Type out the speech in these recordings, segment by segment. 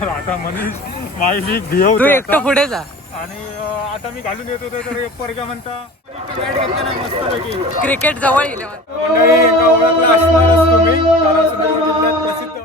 तर आता मनीष भिव तू एकटं पुढे जा. आणि अं, आता मी घालून येत होतो तर एक पोरगा म्हणता. "बॅट घेतला ना मस्तपैकी क्रिकेट जवळ येईल. मंडळी एका ओळखला असणारच तुम्ही. कारण सिंधुदुर्ग जिल्ह्यात प्रसिद्ध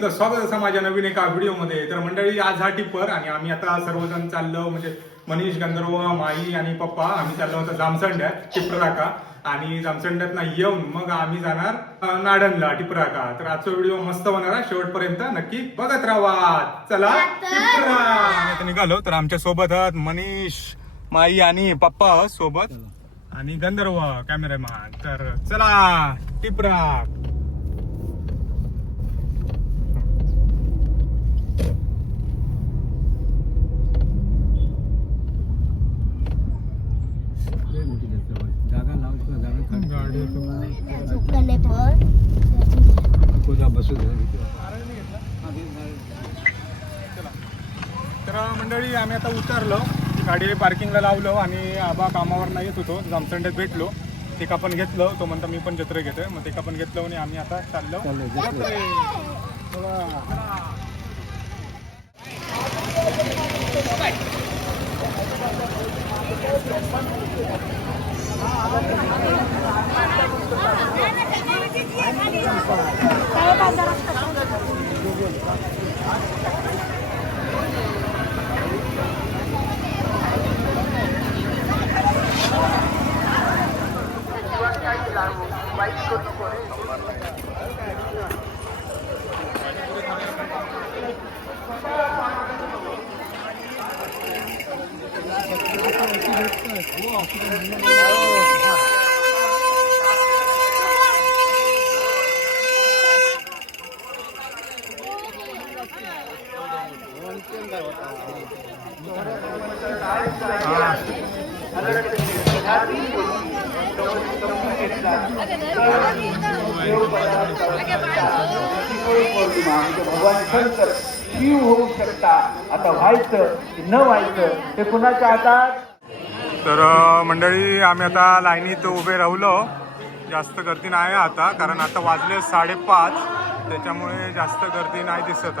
तुमचं स्वागत असं माझ्या नवीन एका व्हिडिओमध्ये. तर मंडळी आज हा टिप्पर आणि आम्ही आता सर्वजण चाललो म्हणजे मनीष गंधर्व माई आणि पप्पा आम्ही चाललो होतो जामसंड्यात टिपराका. आणि जामसंड्यात येऊन मग आम्ही जाणार नाडनला टिपराका. तर आजचा व्हिडिओ मस्त होणार आहे शेवटपर्यंत नक्की बघत राहा. चला टिपरा. निघालो तर आमच्यासोबत आहात मनीष माई आणि पप्पा सोबत. आणि गंधर्व कॅमेरामॅन. तर चला टिपरा. तर मंडळी आम्ही आता उतरलो. गाडी पार्किंगला लावलो आणि आबा कामावर नाही येत होतो. जामसंड्यात भेटलो. ते पण घेतलं. तो म्हणता मी पण जत्रे घेतोय. मग ते पण घेतलं आणि आम्ही आता चाललो. चाललो, जत्रेत. जत्रे. चला. हा. पौर्णिमा म्हणजे भगवान शंकर शिव होऊ शकता आता व्हायचं की न व्हायचं ते कुणाच्या हातात तर मंडळी आम्ही आता लाईनीत उभे राहिलो. जास्त गर्दी नाही आता कारण आता वाजले साडेपाच. त्याच्यामुळे जास्त गर्दी नाही दिसत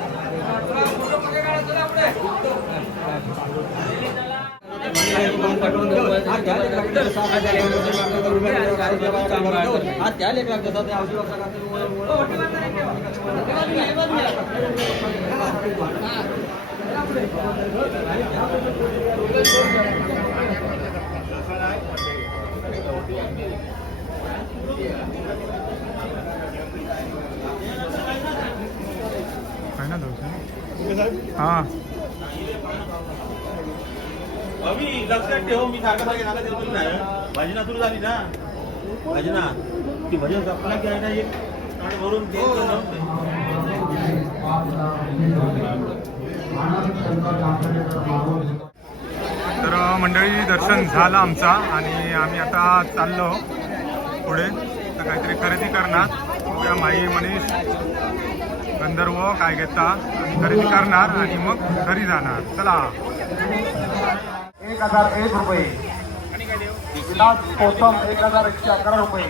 हा. ही बघा. होय. आहे ना हा लक्षात ठेव मी सारखं सारखं सांगत येतो नाही भजना सुरू झाली ना? भजना ती भजन संपला की आहे ना एक ताट भरून द्यायचं तर मंडळी दर्शन झालं आमचा आणि आम्ही आता चाललो पुढे. तर काहीतरी खरेदी करणार. बघूया माई मनीष गंधर्व काय घेता. खरेदी करणार आणि मग घरी जाणार. चला. एक हज़ार एक रुपये। विलास कोसम एक हज़ार एकशे अकरा रुपये।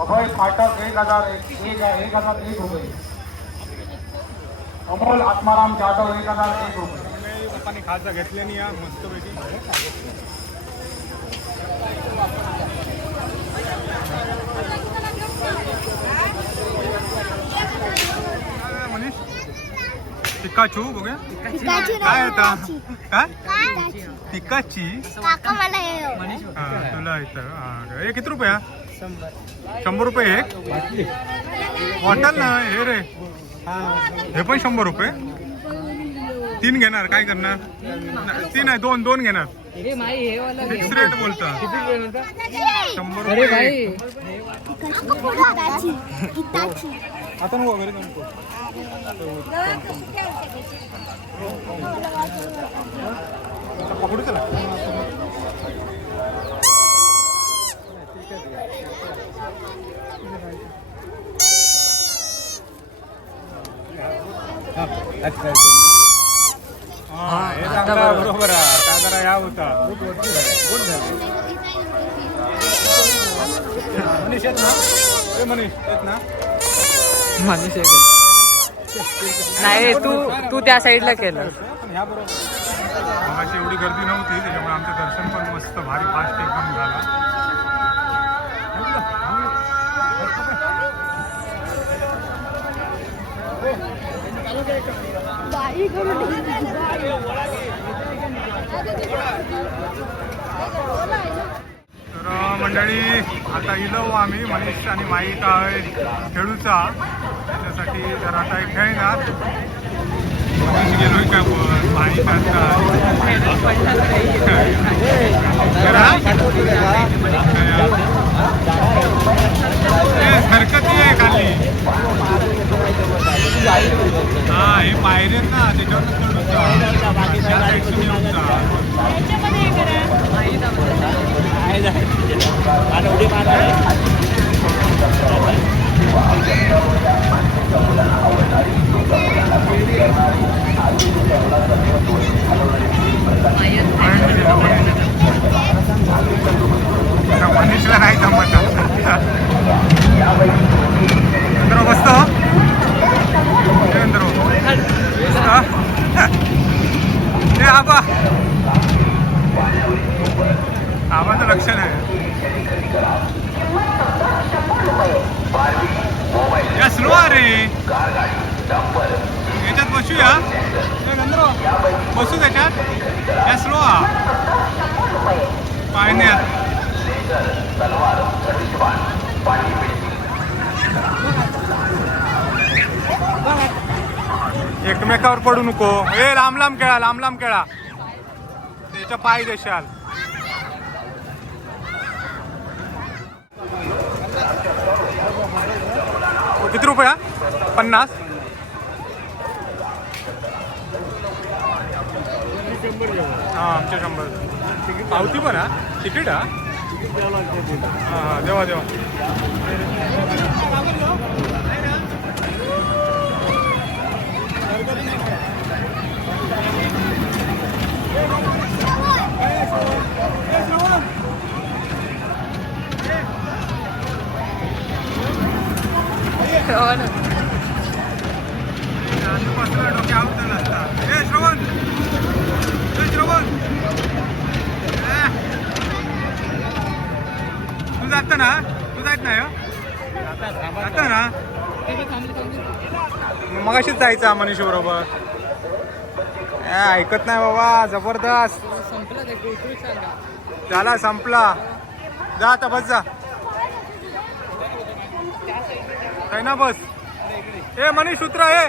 अभय फाटक एक हज़ार एक हज़ार एक रुपये। अमोल आत्माराम जाधव एक हज़ार एक रुपये। पप्पाने घेतले नाही या मनीष पिकाचू। बघूया काय काय? पिकाची काका मला हा तुला इथं. हा हे किती रुपये? हा? शंभर रुपये एक? बॉटल ना? हे रे. हे. पण शंभर रुपये? तीन घेणार काय करणार? नाही, तीन आहे दोन दोन घेणार. अरे माई हे वाला फिक्स रेट बोलता. शंभर अरे रुपये एक. आता बरोबर आहे होता मनीष येत ना? ए मनीष येत ना? मनुष्य नाही तू तू त्या साईडला केलं. ह्या बरोबर मगाशी एवढी गर्दी नव्हती त्याच्यामुळे आमचं दर्शन पण मस्त भारी फास्ट एकदम झाला. तर मंडळी आता इलो आम्ही मनीष आणि माईत आहे खेळूचा. त्याच्यासाठी जर आता एक खेळणार मनीष गेलोय का हरकती आहे खाली हा हे पायरे आहेत ना त्याच्यावर चढून जा साईडसून उडी मारा Mayan, I. एकमेकावर पडू नको. ए लांब लांब खेळा लांब लांब खेळा. त्याच्या पाय देशाल. किती रुपया पन्नास? हा आमच्या शंभर. पावती पण हा? तिकीट हा? हा हा देवा देवा हो ना. आजूबाजूला डोक्यावर उचलला असता. ए, श्रवण ए, श्रवण ए. तू जात ना तू जात नाही हो? जाता ना मग अशीच जायचं मनीष बरोबर ऐकत नाही बाबा जबरदस्त. झाला संपला. जा आता बस जा. काय ना बस. ए मनीष सूत्र आहे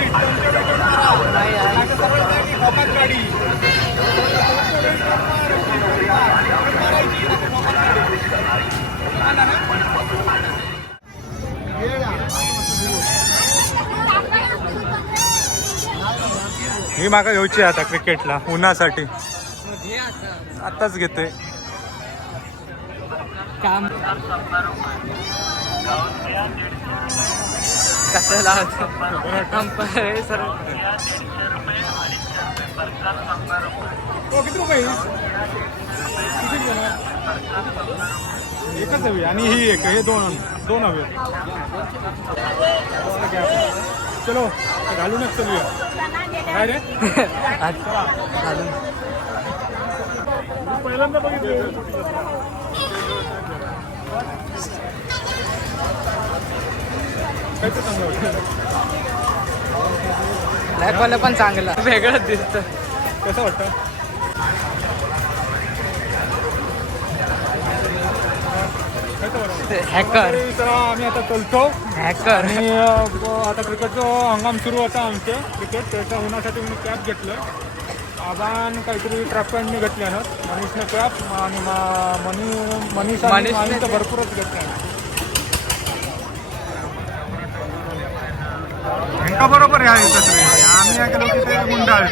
ही मागा घ्यायची आता क्रिकेटला उन्हासाठी. आताच घेते. काम. कसं लावतो अंपायर सर हो, किती रुपये एकच हवी आणि ही एक हे दोन दोन हवे. चलो घालूनच चलूया. काय रे? पहिल्यांदा बघितलं. वाटलं. ब्लॅकवाला पण चांगला. वेगळंच दिसतं. कसं वाटतं? हॅकर आम्ही आता चलतो. हॅकर आणि आता क्रिकेटचं हंगाम सुरू होता आमचे. क्रिकेट त्याच्या उन्हासाठी मी कॅप घेतलं. आबान काहीतरी ट्रॅक पॅन्ट मी घेतल्यानं मनीषने कॅप आणि मनी मनीष ते- भरपूरच घेतल्या ह्यांका बरोबर आहे आम्ही काय केलं की ते गुंडाळ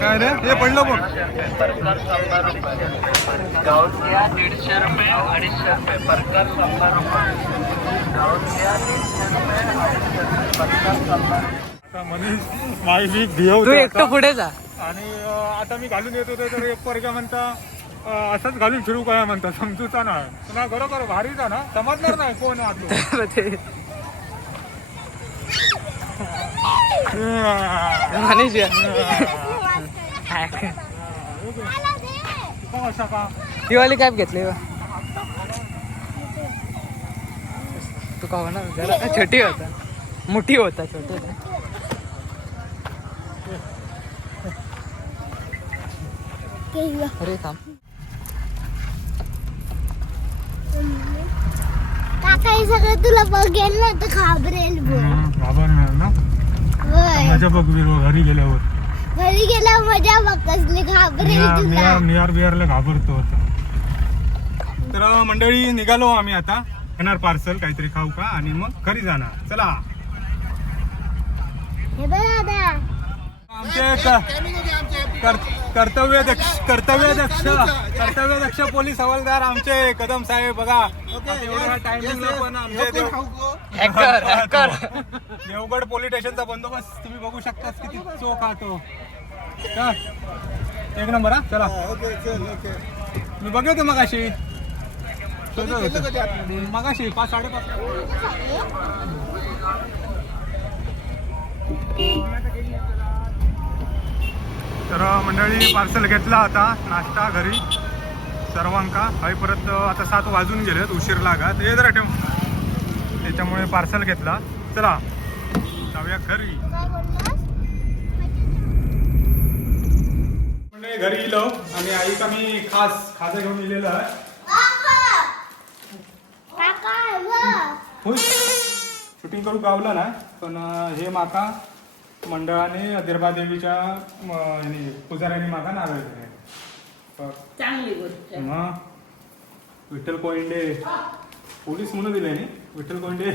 काय रे? हे पडलं बघ. आता मनीष तू एकटं आता. पुढे जा. आणि आता मी घालून येत होतो तर एक म्हणता असंच घालून फिरू काय म्हणता समजूचा ना. पुन्हा खरोखर भारीचा ना. समजणार नाही कोण आहे आतून. ते वाली कॅप घेतली बा. तू का होणार जरा छोटी होता मोठी होता छोटी. अरे थांब काका हे सगळं तुला बघेल ना तर घाबरेल बघ घाबरणार ना होय मजा बघ विरो घरी गेल्यावर. घरी गेल्यावर मजा बघ कसली घाबरेल बिहारला घाबरतो आता. तर मंडळी निघालो आम्ही आता. येणार पार्सल काहीतरी खाऊ का? आणि मग घरी जाणार. चला. हे बघ दादा आमचे क- कर- कर्तव्य दक्ष कर्तव्य दक्ष कर्तव्य दक्ष पोलीस हवालदार आमचे कदम साहेब बघा. आता एवढ्या टायमिंगला पण आमचे देव- हॅकर हॅकर देवगड पोलीस स्टेशनचा बंदोबस्त तुम्ही बघू शकताच किती चोख हा तो. एक नंबर हा चला. मी बघतो मग अशी मगाशी पाच साडेपाच. तर मंडळी पार्सल घेतला आता नाश्ता घरी सर्वांका. काही परत आता सात वाजून गेलेत उशीर लागात. ये जरा ठेव. त्याच्यामुळे पार्सल घेतला. चला जाऊया घरी. घरी इलो. आणि आईक आम्ही खास खाजा घेऊन इलेलं आहे. शूटिंग करू गावलं ना पण हे माका मंडळाने देवीच्या पुजाऱ्यांनी माका नावे दिले चांगली गोष्ट विठ्ठल कोयंडे पोलीस म्हणून दिले नाही विठ्ठल कोयंडे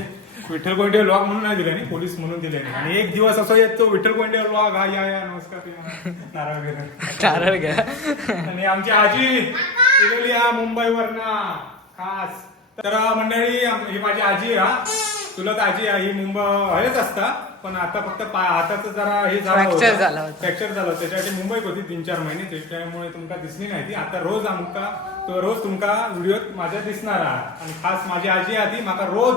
विठ्ठल कोयंडे लॉग म्हणून नाही दिले नाही पोलीस म्हणून दिले नाही आणि एक दिवस असं येतो विठ्ठल कोयंडे लॉग हा या या नमस्कार या. नारळ वगैरे नारळ घ्या. आणि आमची आजी इलेली हा मुंबईवरना खास. तर मंडळी ही माझी आजी आहे हा चुलत आजी ही मुंबई हेच असता पण आता फक्त पा- हाताचं जरा हे झालं Fracture झालं होतं. फ्रॅक्चर झालं त्याच्यासाठी मुंबईत होती तीन चार महिने त्याच्यामुळे तुमका दिसली नाही ती आता रोज आमका तो रोज तुमका व्हिडिओत माझ्या दिसणार हा. आणि खास माझी आजी आधी माका रोज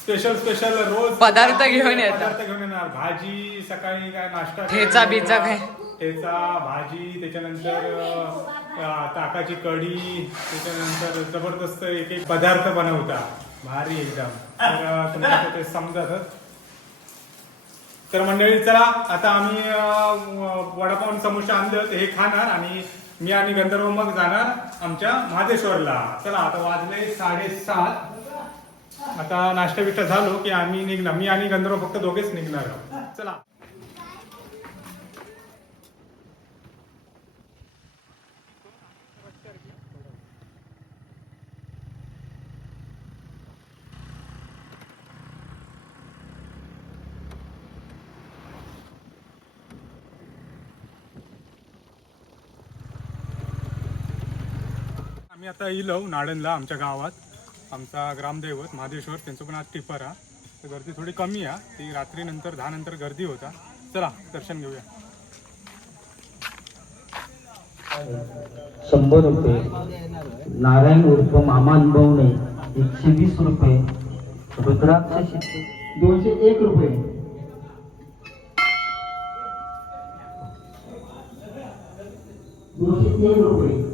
स्पेशल स्पेशल रोज पदार्थ घेऊन येतात. पदार्थ घेऊन येणार भाजी सकाळी काय नाश्ता ठेचा बिचा काय? ठेचा भाजी त्याच्यानंतर अं, ताकाची कढी त्याच्यानंतर जबरदस्त एक एक पदार्थ बनवता भारी एकदम. तर तुम्हाला ते समजतच तर मंडळी चला आता आम्ही वडापाव समोसा आणले हे खाणार आणि मी आणि गंधर्व मग जाणार आमच्या महादेश्वरला. चला आता वाजले साडेसात. आता नाश्ता बिष्टा झालो की आम्ही निघणार. मी आणि गंधर्व फक्त दोघेच निघणार आहोत. चला. आम्ही आता इलो नाडनला आमच्या गावात. आमचा ग्रामदैवत महादेश्वर त्यांचं पण आज टिपर. हा तर गर्दी थोडी कमी आहे. ती रात्रीनंतर दहा नंतर गर्दी होता. चला दर्शन घेऊया. शंभर रुपये. नारायण उर्फ मामा अनुभवणे एकशे वीस रुपये. रुद्राक्ष दोनशे एक रुपये. दोनशे तीन रुपये.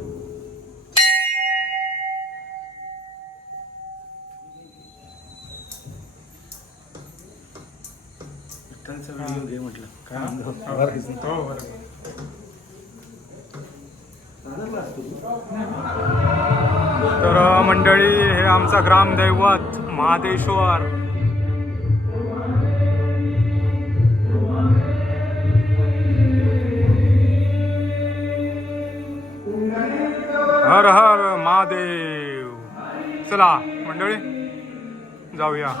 आमचा ग्रामदैवत महादेश्वर. हर हर महादेव. चला मंडळी जाऊया.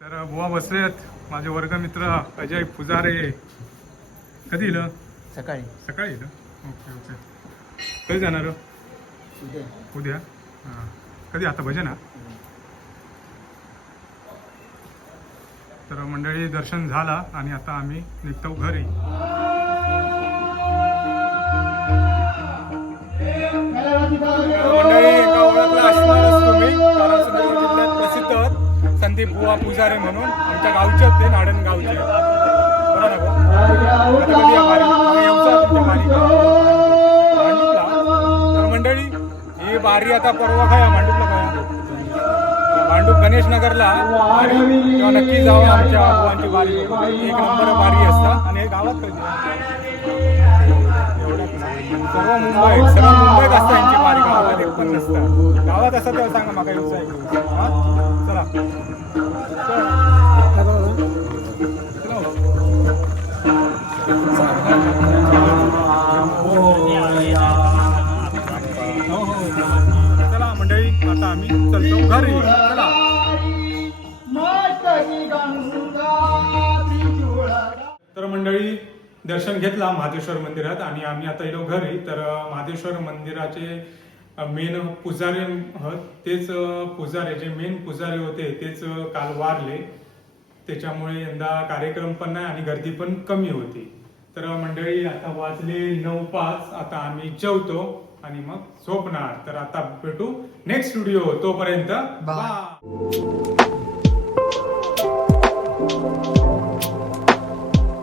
तर बुवा बसलेत माझे वर्गमित्र अजय पुजारे. कधी इलं सकाळी. सकाळी इलं ओके ओके. कधी जाणार? उद्या. हां. कधी? आता भजन हा तर मंडळी दर्शन झाला आणि आता आम्ही निघतो घरी. मंडळी एका ओळखला असणारच तुम्ही. कारण सिंधुदुर्ग जिल्ह्यात प्रसिद्ध संदीप बुवा पुजारी म्हणून आमच्या गावचे ते नाडण गावचे. तर मंडळी ही बारी आता परवा काय मांडूपला खाया. मांडूप गणेश नगरला नक्की जावं आमच्या बुवांची बारी. एक नंबर बारी असता आणि हे गावात सर्व मुंबई सर्व मुंबईत असतं यांची बारी गावात एक पण नसतं. गावात असं तेव्हा सांगा माका येऊचं आहे चला. चला मंडळी आता आम्ही चलतो घरी. चला तर मंडळी दर्शन घेतला महादेश्वर मंदिरात आणि आम्ही आता येलो घरी. तर महादेश्वर मंदिराचे मेन पुजारी तेच पुजारी जे मेन पुजारी होते तेच काल वारले. त्याच्यामुळे यंदा कार्यक्रम पण नाही आणि गर्दी पण कमी होती. तर मंडळी आता वाजले नऊ पाच आता आम्ही जेवतो आणि मग झोपणार. तर आता भेटू नेक्स्ट व्हिडिओ तोपर्यंत. बाय